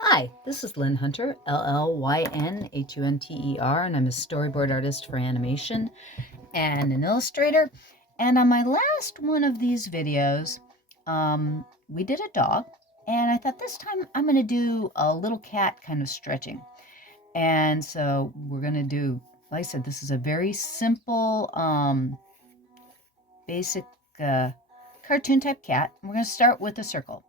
Hi, this is Llyn Hunter, Llynhunter, and I'm a storyboard artist for animation and an illustrator. And on my last one of these videos, we did a dog, and I thought this time I'm going to do a little cat kind of stretching. And so we're going to do, like I said, this is a very simple, basic cartoon type cat. We're going to start with a circle.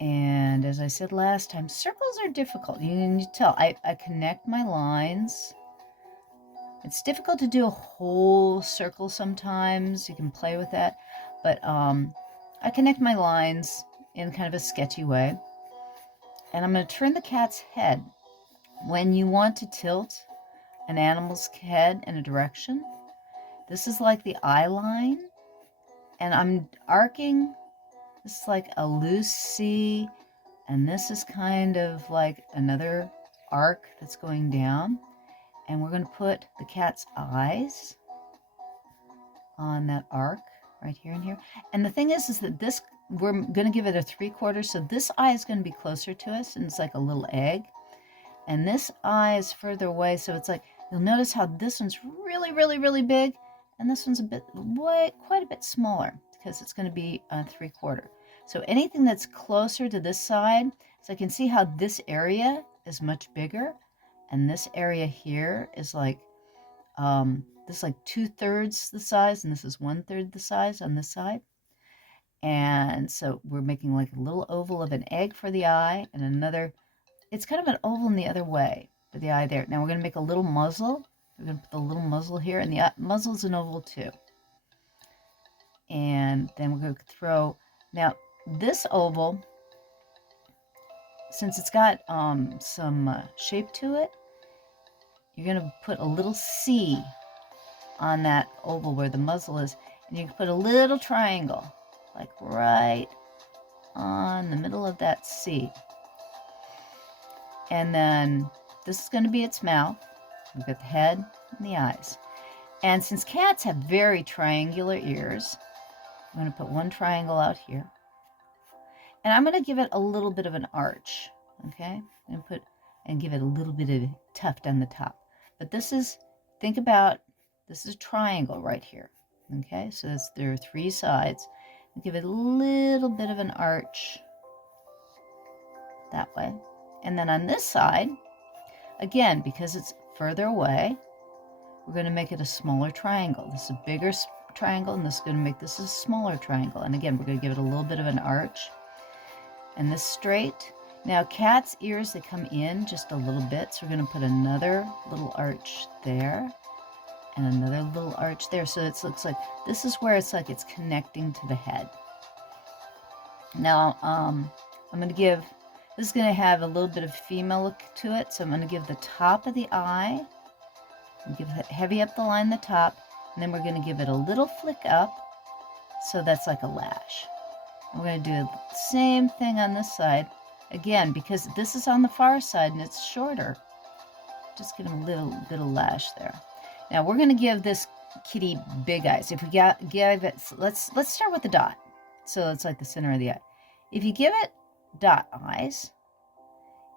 And as I said last time, circles are difficult. You can tell I connect my lines. It's difficult to do a whole circle sometimes. You can play with that. But I connect my lines in kind of a sketchy way. And I'm going to turn the cat's head. When you want to tilt an animal's head in a direction, this is like the eye line. And I'm arcing. This is like a loose C. And this is kind of like another arc that's going down. And we're going to put the cat's eyes on that arc right here and here. And the thing is that this, we're going to give it a 3/4. So this eye is going to be closer to us, and it's like a little egg. And this eye is further away. So it's like, you'll notice how this one's really, really, really big. And this one's quite a bit smaller because it's going to be a 3/4. So anything that's closer to this side, so I can see how this area is much bigger, and this area here is like, this is like 2/3 the size, and this is 1/3 the size on this side. And so we're making like a little oval of an egg for the eye, and another, it's kind of an oval in the other way for the eye there. Now we're going to make a little muzzle. We're going to put the little muzzle here, and the muzzle is an oval too. And then we're going to throw, now this oval, since it's got some shape to it, you're going to put a little C on that oval where the muzzle is, and you can put a little triangle, like right on the middle of that C. And then this is going to be its mouth. We've got the head and the eyes. And since cats have very triangular ears, I'm going to put one triangle out here. And I'm going to give it a little bit of an arch, okay? I'm going to give it a little bit of tuft on the top. But this is, think about, this is a triangle right here, okay? So there are 3 sides. I'll give it a little bit of an arch that way. And then on this side, again, because it's further away, we're going to make it a smaller triangle. This is a bigger triangle, and this is going to make this a smaller triangle. And again, we're going to give it a little bit of an arch. And this straight. Now, cats' ears, they come in just a little bit, so we're going to put another little arch there, and another little arch there. So it looks like, this is where it's like it's connecting to the head. Now, I'm going to give, this is going to have a little bit of female look to it, so I'm going to give the top of the eye, and give it, heavy up the line at the top, and then we're going to give it a little flick up, so that's like a lash. We're going to do the same thing on this side. Again, because this is on the far side and it's shorter, just give him a little lash there. Now we're going to give this kitty big eyes. If we give it, let's start with the dot. So it's like the center of the eye. If you give it dot eyes,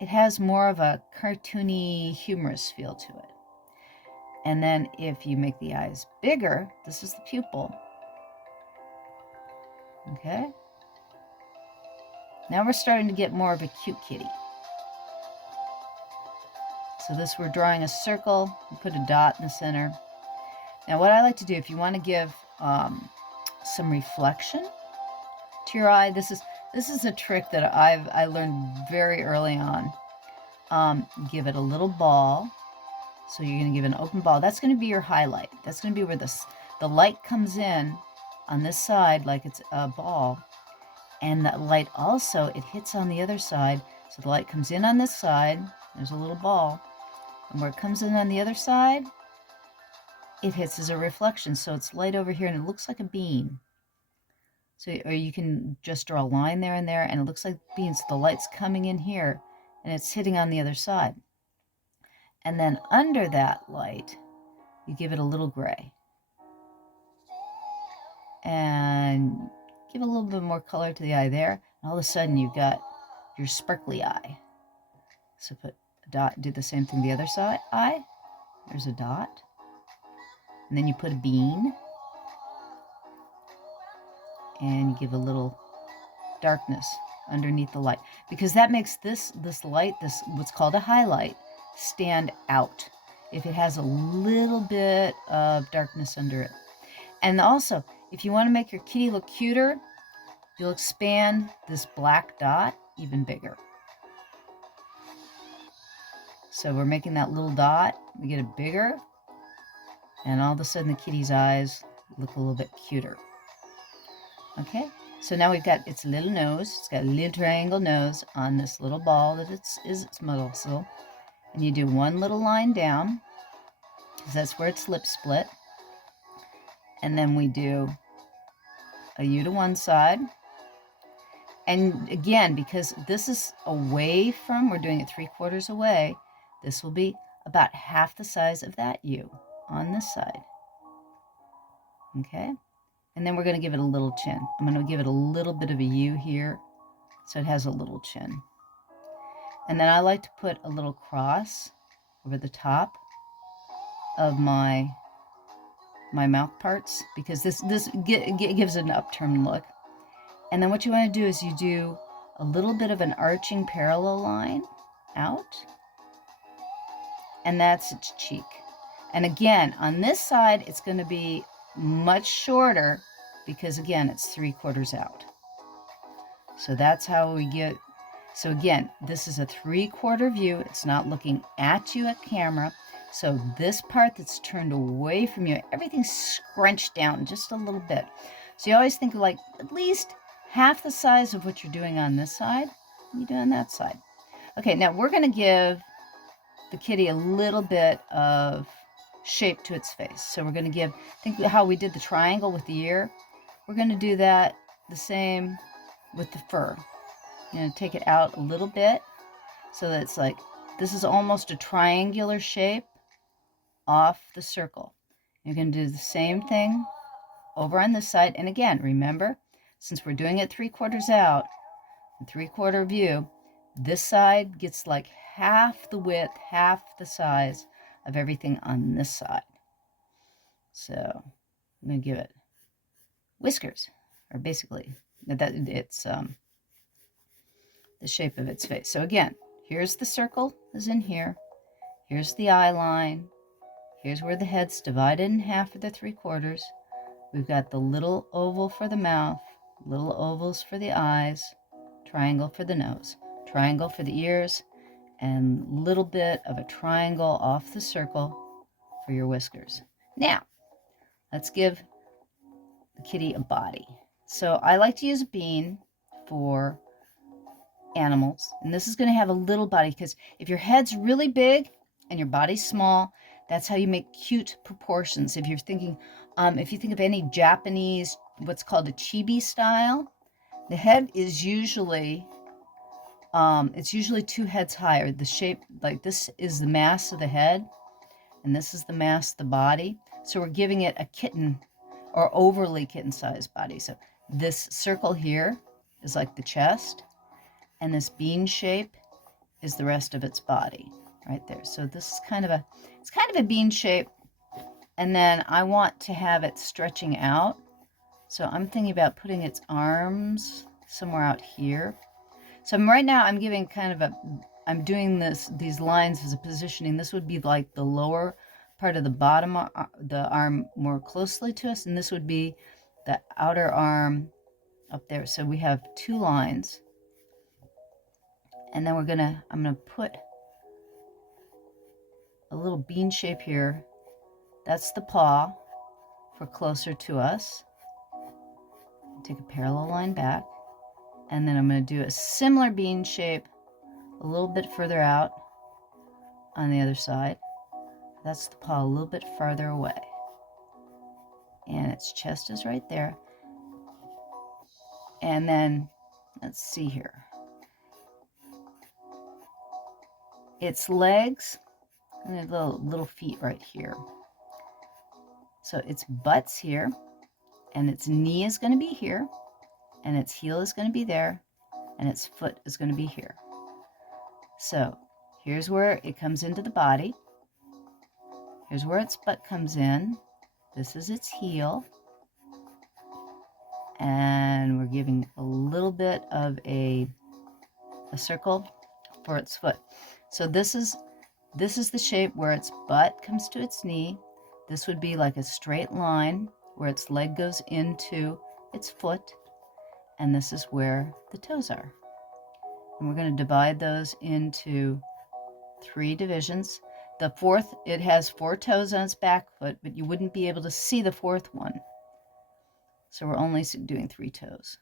it has more of a cartoony, humorous feel to it. And then if you make the eyes bigger, this is the pupil. Okay? Now we're starting to get more of a cute kitty. So this, we're drawing a circle, we put a dot in the center. Now what I like to do, if you want to give some reflection to your eye, this is a trick that I learned very early on. Give it a little ball. So you're going to give an open ball. That's going to be your highlight. That's going to be where the light comes in on this side like it's a ball. And that light also, it hits on the other side. So the light comes in on this side. There's a little ball. And where it comes in on the other side, it hits as a reflection. So it's light over here, and it looks like a bean. So, or you can just draw a line there and there, and it looks like beans. So the light's coming in here, and it's hitting on the other side. And then under that light, you give it a little gray. And give a little bit more color to the eye there. And all of a sudden, you've got your sparkly eye. So put a dot, do the same thing the other side, eye. There's a dot. And then you put a bean. And you give a little darkness underneath the light. Because that makes this light, this what's called a highlight, stand out. If it has a little bit of darkness under it. And also, if you want to make your kitty look cuter, you'll expand this black dot even bigger. So we're making that little dot, we get it bigger, and all of a sudden the kitty's eyes look a little bit cuter. Okay, so now we've got its little nose. It's got a little triangle nose on this little ball that is its muscle. And you do one little line down, because that's where its lips split. And then we do a U to one side. And again, because this is away from, we're doing it 3/4 away, this will be about half the size of that U on this side. Okay? And then we're going to give it a little chin. I'm going to give it a little bit of a U here, so it has a little chin. And then I like to put a little cross over the top of my mouth parts, because this gives it an upturned look. And then what you want to do is you do a little bit of an arching parallel line out, and that's its cheek. And again, on this side, it's going to be much shorter because, again, it's 3/4 out. So that's how we get. So again, this is a 3/4 view. It's not looking at you at camera. So this part that's turned away from you, everything's scrunched down just a little bit. So you always think of like at least half the size of what you're doing on this side, you do on that side. Okay, now we're going to give the kitty a little bit of shape to its face. So we're going to give, think how we did the triangle with the ear. We're going to do that the same with the fur. You're going to take it out a little bit so that it's like, this is almost a triangular shape off the circle. You're going to do the same thing over on this side. And again, remember, since we're doing it 3/4 out, 3/4 view, this side gets like half the width, half the size of everything on this side. So I'm going to give it whiskers, or basically that it's the shape of its face. So again, here's the circle is in here. Here's the eye line. Here's where the head's divided in half for the 3/4. We've got the little oval for the mouth, little ovals for the eyes, triangle for the nose, triangle for the ears, and little bit of a triangle off the circle for your whiskers. Now, let's give the kitty a body. So I like to use a bean for animals, and this is going to have a little body, because if your head's really big and your body's small, that's how you make cute proportions. If you're thinking, if you think of any Japanese, what's called a chibi style, the head is usually, it's usually 2 heads higher. The shape, like this is the mass of the head, and this is the mass of the body. So we're giving it a kitten or overly kitten-sized body. So this circle here is like the chest, and this bean shape is the rest of its body right there. So this is kind of a, it's kind of a bean shape. And then I want to have it stretching out. So I'm thinking about putting its arms somewhere out here. So right now I'm giving kind of a, I'm doing these lines as a positioning. This would be like the lower part of the bottom, the arm more closely to us. And this would be the outer arm up there. So we have 2 lines. And then I'm gonna put a little bean shape here. That's the paw for closer to us. Take a parallel line back. And then I'm gonna do a similar bean shape a little bit further out on the other side. That's the paw a little bit farther away. And its chest is right there. And then, let's see here. Its legs, and little feet right here. So its butt's here, and its knee is going to be here, and its heel is going to be there, and its foot is going to be here. So Here's where it comes into the body. Here's where its butt comes in. This is its heel. And we're giving a little bit of a circle for its foot. So this is the shape where its butt comes to its knee. This would be like a straight line where its leg goes into its foot. And this is where the toes are. And we're going to divide those into 3 divisions. The fourth, it has 4 toes on its back foot, but you wouldn't be able to see the 4th one. So we're only doing 3 toes.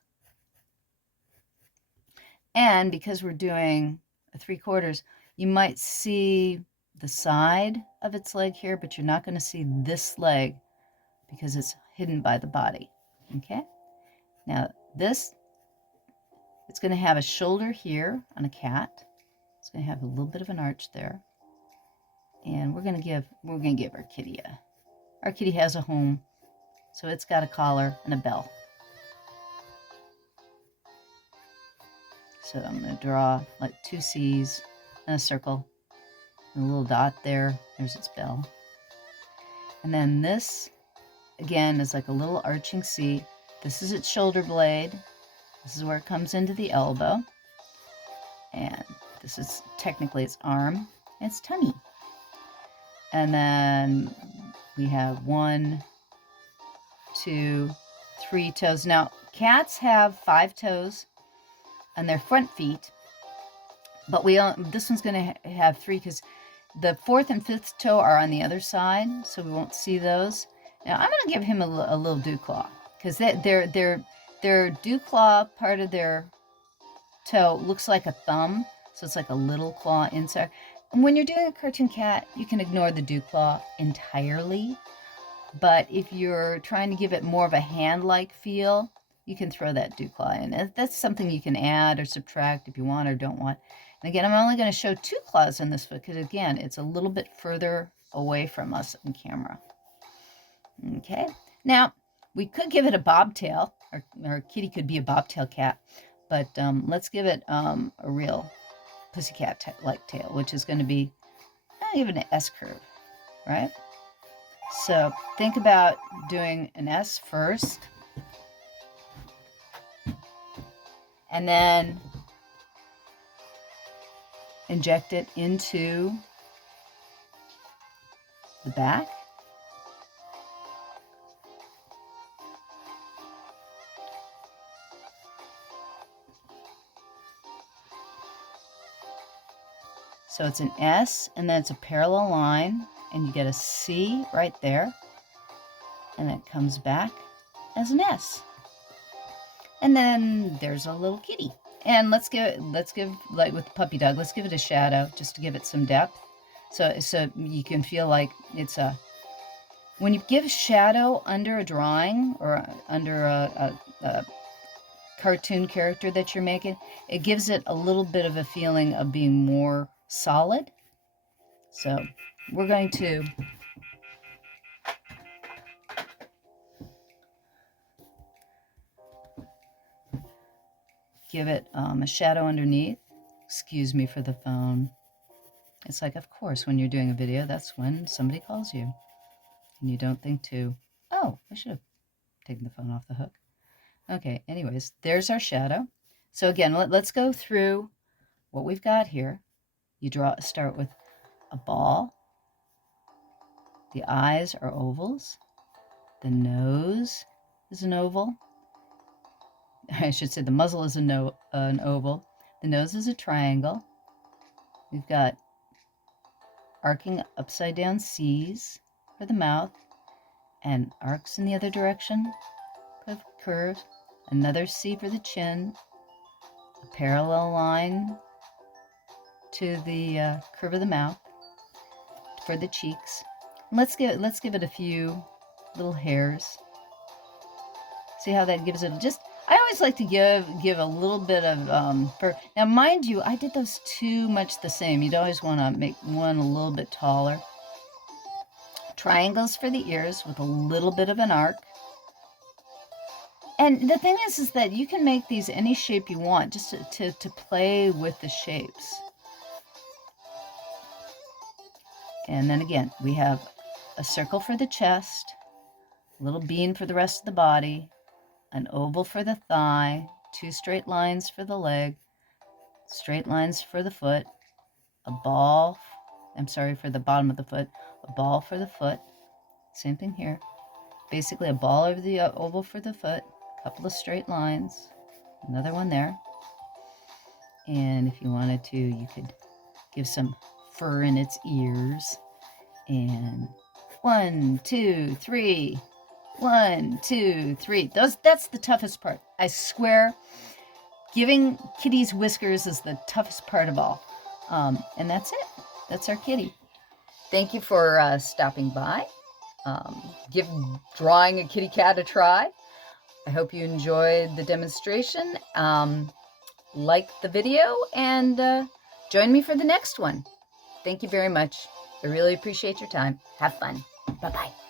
And because we're doing a 3/4, you might see the side of its leg here, but you're not going to see this leg because it's hidden by the body. Okay? Now this, it's going to have a shoulder here on a cat. It's going to have a little bit of an arch there. And we're going to give our kitty our kitty has a home. So it's got a collar and a bell. So I'm going to draw like 2 C's and a circle and a little dot there. There's its bell. And then this, again, is like a little arching C. This is its shoulder blade. This is where it comes into the elbow. And this is technically its arm and its tummy. And then we have 1, 2, 3 toes. Now, cats have 5 toes on their front feet, but this one's going to have 3 because the 4th and 5th toe are on the other side, so we won't see those. Now, I'm going to give him a little dew claw because their dew claw part of their toe looks like a thumb, so it's like a little claw inside. And when you're doing a cartoon cat, you can ignore the dew claw entirely. But if you're trying to give it more of a hand-like feel, you can throw that dew claw in. That's something you can add or subtract if you want or don't want. And again, I'm only going to show 2 claws on this foot because, again, it's a little bit further away from us on camera. Okay. Now, we could give it a bobtail. Our kitty could be a bobtail cat. But let's give it a real pussycat-like tail, which is going to be, I'll give it an S curve, right? So think about doing an S first, and then inject it into the back. So it's an S, and then it's a parallel line, and you get a C right there, and it comes back as an S. And then there's a little kitty. And let's give like with the puppy dog, let's give it a shadow just to give it some depth. So you can feel like it's when you give shadow under a drawing or under a cartoon character that you're making, it gives it a little bit of a feeling of being more solid. So we're going to give it a shadow underneath. Excuse me for the phone. It's like, of course, when you're doing a video, that's when somebody calls you. And you don't think to, oh, I should have taken the phone off the hook. Okay, anyways, there's our shadow. So again, let's go through what we've got here. You start with a ball. The eyes are ovals. The nose is an oval. I should say the muzzle is an oval. The nose is a triangle. We've got arcing upside down C's for the mouth and arcs in the other direction of curves. Another C for the chin. A parallel line to the curve of the mouth for the cheeks. And let's give it a few little hairs. See how that gives it just. I always like to give a little bit of fur. Now, mind you, I did those too much the same. You'd always want to make one a little bit taller. Triangles for the ears with a little bit of an arc. And the thing is that you can make these any shape you want, just to play with the shapes. And then again, we have a circle for the chest, a little bean for the rest of the body, an oval for the thigh, 2 straight lines for the leg, straight lines for the foot, a ball, for the bottom of the foot, a ball for the foot, same thing here. Basically a ball over the oval for the foot, a couple of straight lines, another one there. And if you wanted to, you could give some fur in its ears. And 1, 2, 3, 1, 2, 3. That's the toughest part. I swear, giving kitties whiskers is the toughest part of all. And that's it. That's our kitty. Thank you for stopping by. Give drawing a kitty cat a try. I hope you enjoyed the demonstration. Like the video and join me for the next one. Thank you very much. I really appreciate your time. Have fun. Bye-bye.